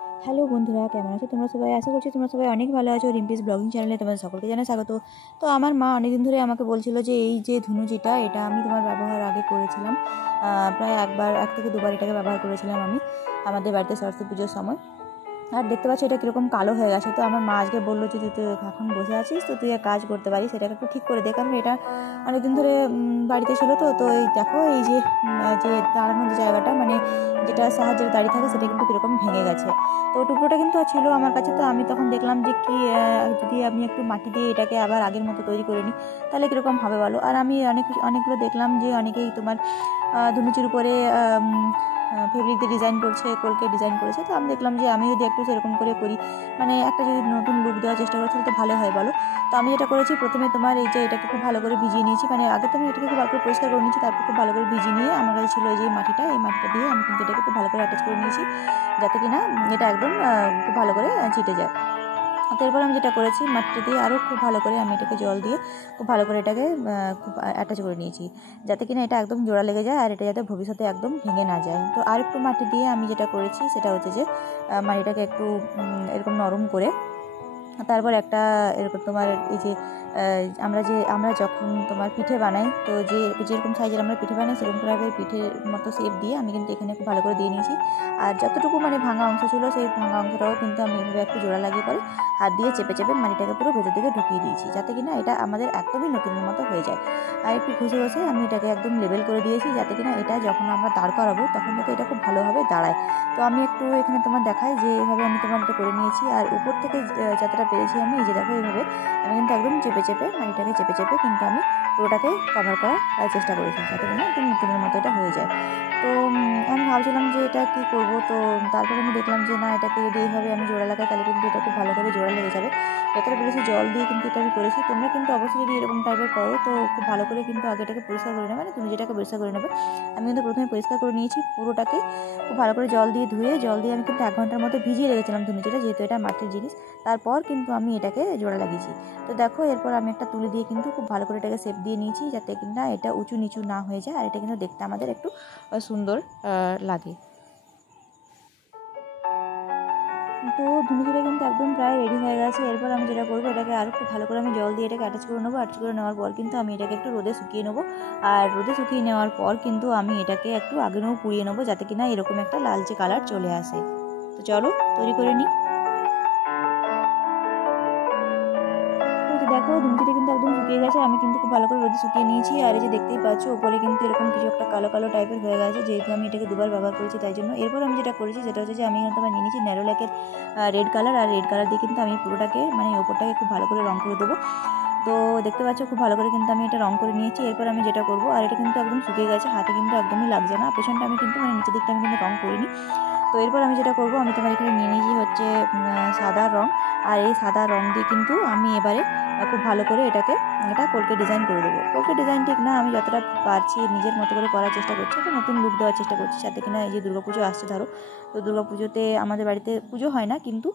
Hello বন্ধুরা, কেমন আছো তোমরা সবাই? আশা করছি তোমরা সবাই অনেক ভালো আছো। রিম্পিস ব্লগিং চ্যানেলে তোমাদের সকলকে জানাই স্বাগত। তো আমার মা অনেকদিন ধরে আমাকে বলছিল যে এই যে ধুনুচিটা, এটা আমি তোমার ব্যবহার আগে করেছিলাম, প্রায় এক থেকে দুবার এটাকে ব্যবহার করেছিলাম আমি আমাদের বাড়িতে সরস্বতী পুজোর সময়। আর দেখতে পাচ্ছ এটা কীরকম কালো হয়ে গেছে। তো আমার মা আজকে বললো যে তুই তো এখন বসে আছিস, তো তুই এক কাজ করতে পারিস, এটাকে একটু ঠিক করে দে, কারণ এটা অনেকদিন ধরে বাড়িতে ছিল। তো এই দেখো, এই যে যে দাঁড়ানোর জায়গাটা, মানে যেটা সাহায্যের দাঁড়িয়ে থাকে, সেটা কিন্তু কীরকম ভেঙে গেছে। তো টুকরোটা কিন্তু ছিল আমার কাছে। তো আমি তখন দেখলাম যে কি যদি আমি একটু মাটি দিয়ে এটাকে আবার আগের মতো তৈরি করে নিই, তাহলে কীরকম হবে বলো। আর আমি অনেকগুলো দেখলাম যে অনেকেই তোমার ধুনুচির উপরে ফেব্রিক দিয়ে ডিজাইন করছে, কলকে ডিজাইন করেছে। তো আমি দেখলাম যে আমি যদি একটু সেরকম করে করি, মানে একটা যদি নতুন লুক দেওয়ার চেষ্টা করি, তাহলে তো ভালো হয় বলো। তো আমি যেটা করেছি, প্রথমে তোমার এই যে এটাকে খুব ভালো করে ভিজিয়ে নিয়েছি, মানে আগে তো আমি এটাকে খুব ভালো করে পরিষ্কার করে নিয়েছি, তারপর খুব ভালো করে ভিজিয়ে নিয়ে আমার কাছে ছিল এই যে মাটিটা, এই মাটিটা দিয়ে আমি কিন্তু এটাকে খুব ভালো করে অ্যাটাচ করে নিয়েছি, যাতে কিনা এটা একদম খুব ভালো করে চিটে যায়। তো এরপর আমি যেটা করেছি, মাটিটা দিয়ে আরও খুব ভালো করে আমি এটাকে জল দিয়ে খুব ভালো করে এটাকে খুব অ্যাটাচ করে নিয়েছি, যাতে কিনা এটা একদম জোড়া লেগে যায়, আর এটা যাতে ভবিষ্যতে একদম ভেঙে না যায়। তো আর একটু মাটি দিয়ে আমি যেটা করেছি সেটা হচ্ছে যে মাটিটাকে একটু এরকম নরম করে, তারপর একটা এরকম তোমার এই যে আমরা যখন তোমার পিঠে বানাই, তো যেরকম সাইজের আমরা পিঠে বানাই, সেরকমভাবে পিঠের মতো শেপ দিয়ে আমি কিন্তু এখানে খুব ভালো করে দিয়ে নিয়েছি। আর যতটুকু মানে ভাঙা অংশ ছিল, সেই ভাঙা অংশটাও কিন্তু আমি এভাবে একটু জোড়া লাগিয়ে পরে হাত দিয়ে চেপে চেপে মাটিটাকে পুরো ভেতর দিকে ঢুকিয়ে দিয়েছি, যাতে কিনা এটা আমাদের একদমই নতুনের মতো হয়ে যায়। আর একটু ঘষে ঘষে আমি এটাকে একদম লেবেল করে দিয়েছি, যাতে কিনা এটা যখন আমরা দাঁড় করাবো তখন যাতে এটা খুব ভালোভাবে দাঁড়ায়। তো আমি একটু এখানে তোমার দেখাই যে এভাবে আমি তোমার এটা করে নিয়েছি। আর উপর থেকে যতটা পেরেছি আমি, এই যে দেখো এইভাবে আমি কিন্তু একদম চেপে চেপে মাটিটাকে চেপে চেপে কিন্তু আমি পুরোটাকে কভার করার চেষ্টা করেছি, যাতে কিনা একদম নতুনের মতো এটা হয়ে যায়। তো আমি ভাবছিলাম যে এটা কী করব, তো তারপরে আমি দেখলাম যে না, এটাকে যদি এইভাবে আমি জোড়া লাগাই, তাহলে কিন্তু এটা খুব ভালো করে জোড়া লেগে যাবে। যতটা পেরেছি জল দিয়ে কিন্তু এটা আমি করেছি। তোমরা কিন্তু অবশ্যই যদি এরকম টাইপের করো, তো খুব ভালো করে কিন্তু আগে এটাকে পরিষ্কার করে নেবে, মানে তুমি যেটাকে পরিষ্কার করে নেবে। আমি কিন্তু প্রথমে পরিষ্কার করে নিয়েছি পুরোটাকে, খুব ভালো করে জল দিয়ে আমি কিন্তু 1 ঘন্টার মতো ভিজিয়ে রেখেছিলাম ধুনুচিটা, যেহেতু এটা মাটির জিনিস। তারপর কিন্তু আমি এটাকে জোড়া লাগিয়েছি। তো দেখো, এরপর আমি একটা তুলি দিয়ে কিন্তু খুব ভালো করে এটাকে শেপ দিয়ে নিয়েছি, যাতে কিনা এটা উঁচু নিচু না হয়ে যায়, আর এটা কিন্তু দেখতে আমাদের একটু সুন্দর লাগে। তো ধুনুচিটা কিন্তু একদম প্রায় রেডি হয়ে গেছে। এরপর আমি যেটা করবো, এটাকে আরও খুব ভালো করে আমি জল দিয়ে এটাকে অ্যাটাচ করে নেবো। অ্যাটাচ করে নেওয়ার পর কিন্তু আমি এটাকে একটু রোদে শুকিয়ে নেবো। আর রোদে শুকিয়ে নেওয়ার পর কিন্তু আমি এটাকে একটু আগেও পুড়িয়ে নেবো, যাতে কিনা এরকম একটা লালচে কালার চলে আসে। তো চলো তৈরি করে নিই। তো দেখো, ধুনুচিটা কিন্তু একদম শুকিয়ে গেছে, আমি কিন্তু খুব ভালো করে রোদে শুকিয়ে নিয়েছি। আর এই যে দেখতেই পাচ্ছ, ওপরে কিন্তু এরকম কিছু একটা কালো কালো টাইপের হয়ে গেছে, যেহেতু আমি এটাকে দুবার ব্যবহার করেছি তাই জন্য। এরপর আমি যেটা করেছি সেটা হচ্ছে যে আমি কিন্তু নিয়ে নিয়েছি ন্যারোল্যাকের রেড কালার, আর রেড কালার দিয়ে কিন্তু আমি পুরোটাকে মানে ওপরটাকে খুব ভালো করে রং করে দেবো। তো দেখতে পাচ্ছ খুব ভালো করে কিন্তু আমি এটা রং করে নিয়েছি। এরপর আমি যেটা করবো, আর এটা কিন্তু একদম শুকিয়ে গেছে, হাতে কিন্তু একদমই লাগছে না। পেছনটা আমি কিন্তু মানে নিচের দিকটা আমি কিন্তু রং করিনি। তো এরপর আমি যেটা করবো, আমি তোমার এখানে নিয়ে নিয়েছি হচ্ছে সাদা রং। আর এই সাদা রং দিয়ে কিন্তু আমি এবারে খুব ভালো করে এটা কলকে ডিজাইন করে দেবো। কলকে ডিজাইন ঠিক না, আমি যতটা পারছি নিজের মতো করে করার চেষ্টা করছি, একটা নতুন লুক দেওয়ার চেষ্টা করছি, সাথে কিনা এই যে দুর্গাপুজো আসছে ধরো। তো দুর্গাপুজোতে আমাদের বাড়িতে পুজো হয় না, কিন্তু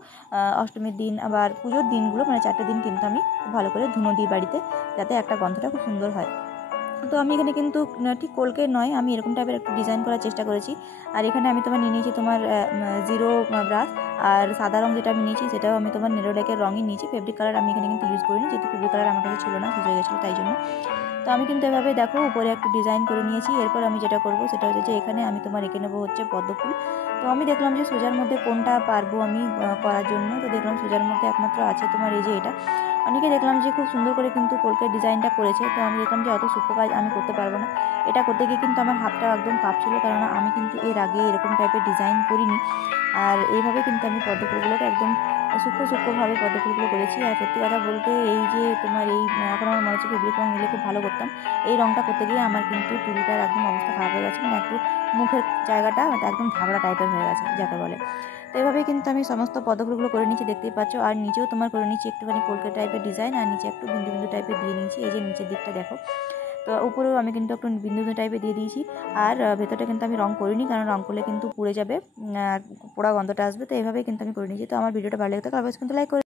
অষ্টমীর দিন আবার পুজোর দিনগুলো, মানে 4টে দিন কিন্তু আমি খুব ভালো করে ধুনো দিই বাড়িতে, যাতে একটা গন্ধটা খুব সুন্দর হয়। তো আমি এখানে কিন্তু ঠিক কলকে নয়, আমি এরকম টাইপের একটু ডিজাইন করার চেষ্টা করেছি। আর এখানে আমি তোমার নিয়ে নিয়েছি তোমার জিরো ব্রাশ, আর সাদা রং যেটা আমি নিয়েছি সেটাও আমি তোমার নেরোল্যাকের রঙই নিয়েছি। ফেব্রিক কালার আমি এখানে কিন্তু ইউজ করিনি, যেহেতু ফেব্রিক কালার আমার কাছে ছিল না, শেষ হয়ে গেছিলো তাই জন্য। তো আমি কিন্তু এভাবে দেখো উপরে একটু ডিজাইন করে নিয়েছি। এরপর আমি যেটা করবো সেটা হচ্ছে যে এখানে আমি তোমার এঁকে নেবো হচ্ছে পদ্মফুল। তো আমি দেখলাম যে সোজার মধ্যে কোনটা পারবো আমি করার জন্য। তো দেখলাম সোজার মধ্যে একমাত্র আছে তোমার এই যে এটা। অনেকে দেখলাম যে খুব সুন্দর করে কিন্তু কলকের ডিজাইনটা করেছে। তো আমি দেখলাম যে অত সূক্ষ্ম কাজ আমি করতে পারবো না। এটা করতে গিয়ে কিন্তু আমার হাতটা একদম কাঁপছিল, কারণ আমি কিন্তু এর আগে এরকম টাইপের ডিজাইন করিনি। আর এইভাবে কিন্তু আমি পদ্মফুলগুলোকে একদম সূক্ষ্মভাবে পদ্মফুলগুলো করেছি। আর সত্যি কথা বলতে, এই যে তোমার এখন আমার মনে হচ্ছে ফেব্রিক রং নিলে খুব ভালো করতাম। এই রংটা করতে গিয়ে আমার কিন্তু চুলটার একদম অবস্থা খারাপ হয়ে গেছে, মানে একটু মুখের জায়গাটা একদম ঝাবড়া টাইপের হয়ে গেছে যাকে বলে। তো এভাবেই কিন্তু আমি সমস্ত পদ্মফুলগুলো করে নিচ্ছি, দেখতেই পাচ্ছ। আর নিচেও তোমার করে নিচ্ছি একটুখানি কলকে টাইপের ডিজাইন, আর নিচে একটু বিন্দু বিন্দু টাইপের দিয়ে নিয়েছি, এই যে নিচের দিকটা দেখো। তো উপরেও আমি কিন্তু একটু বিন্দু বিন্দু টাইপের দিয়ে দিয়েছি। আর ভেতরটা কিন্তু আমি রং করিনি, কারণ রং করলে কিন্তু পুড়ে যাবে, পোড়া গন্ধটা আসবে। তো এইভাবেই কিন্তু আমি করে নিয়েছি। তো আমার ভিডিওটা ভালো লেগে থাকলে অবশ্যই কিন্তু লাইক করে